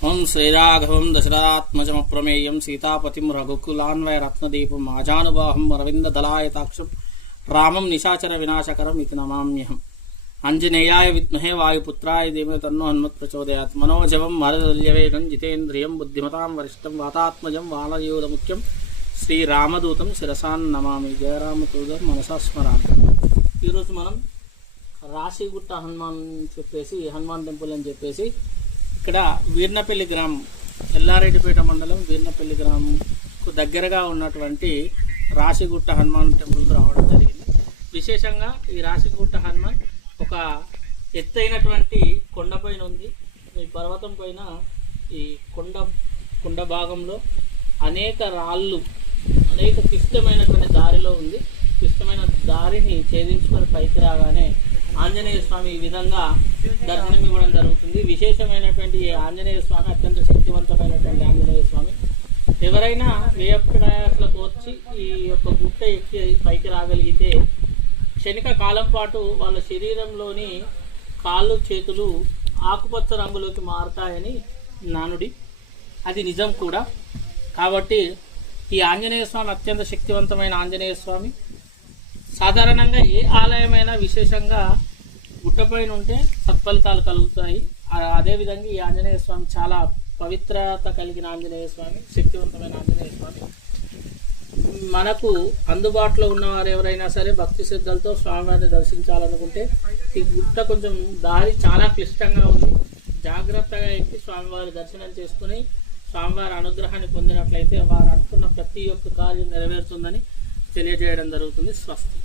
ఓం శ్రీరాఘవం దశరథాత్మజమప్రమేయం సీతాపతిం రఘుకులాన్వయ రత్నదీపం ఆజానుబాహం అరవింద దళాయతాక్షం రామం నిశాచర వినాశకరం ఇది నమామ్యహం అంజనేయాయ విద్మహే వాయుపుత్రాయ ధీమే తన్నో హన్మత్ ప్రచోదయాత్ మనోజవం మరదల్యవేగం జితేంద్రియం బుద్ధిమతాం వరిష్టం వాతాత్మజం వానరయూధముఖ్యం శ్రీరామదూతం శిరసాన్ నమామి జయరామతూదం మనసా స్మరామి ఈరోజు మనం రాశిగుట్ట హనుమాన్ చెప్పేసి హనుమాన్ టెంపుల్ అని చెప్పేసి ఇక్కడ వీర్నపల్లి గ్రామం ఎల్లారెడ్డిపేట మండలం వీర్నపల్లి గ్రామంకు దగ్గరగా ఉన్నటువంటి రాశిగుట్ట హనుమాన్ టెంపుల్కు రావడం జరిగింది. విశేషంగా ఈ రాశిగుట్ట హనుమాన్ ఒక ఎత్తైనటువంటి కొండపైన ఉంది. ఈ పర్వతం పైన ఈ కొండ కొండ భాగంలో అనేక రాళ్ళు అనేక క్లిష్టమైనటువంటి దారిలో ఉంది. క్లిష్టమైన దారిని ఛేదించుకొని పైకి రాగానే ఆంజనేయ స్వామి ఈ విధంగా దర్శనం ఇవ్వడం జరుగుతుంది. విశేషమైనటువంటి ఆంజనేయ స్వామి అత్యంత శక్తివంతమైనటువంటి ఆంజనేయ స్వామి. ఎవరైనా వ్యయ వచ్చి ఈ యొక్క గుట్ట ఎక్కి పైకి రాగలిగితే క్షణిక కాలం పాటు వాళ్ళ శరీరంలోని కాళ్ళు చేతులు ఆకుపచ్చ రంగులోకి మారుతాయని నానుడి. అది నిజం కూడా. కాబట్టి ఈ ఆంజనేయ స్వామి అత్యంత శక్తివంతమైన ఆంజనేయ స్వామి. సాధారణంగా ఏ ఆలయమైనా విశేషంగా గుట్టపైన ఉంటే సత్ఫలితాలు కలుగుతాయి. అదేవిధంగా ఈ ఆంజనేయ స్వామి చాలా పవిత్రత కలిగిన ఆంజనేయ స్వామి శక్తివంతమైన ఆంజనేయ స్వామి. మనకు అందుబాటులో ఉన్నవారు ఎవరైనా సరే భక్తి శ్రద్ధలతో స్వామివారిని దర్శించాలనుకుంటే ఈ గుట్ట కొంచెం దారి చాలా క్లిష్టంగా ఉంది. జాగ్రత్తగా ఎక్కి స్వామివారి దర్శనం చేసుకుని స్వామివారి అనుగ్రహాన్ని పొందినట్లయితే వారు అనుకున్న ప్రతి ఒక్క కార్యం నెరవేరుతుందని తెలియజేయడం జరుగుతుంది. స్వస్తి.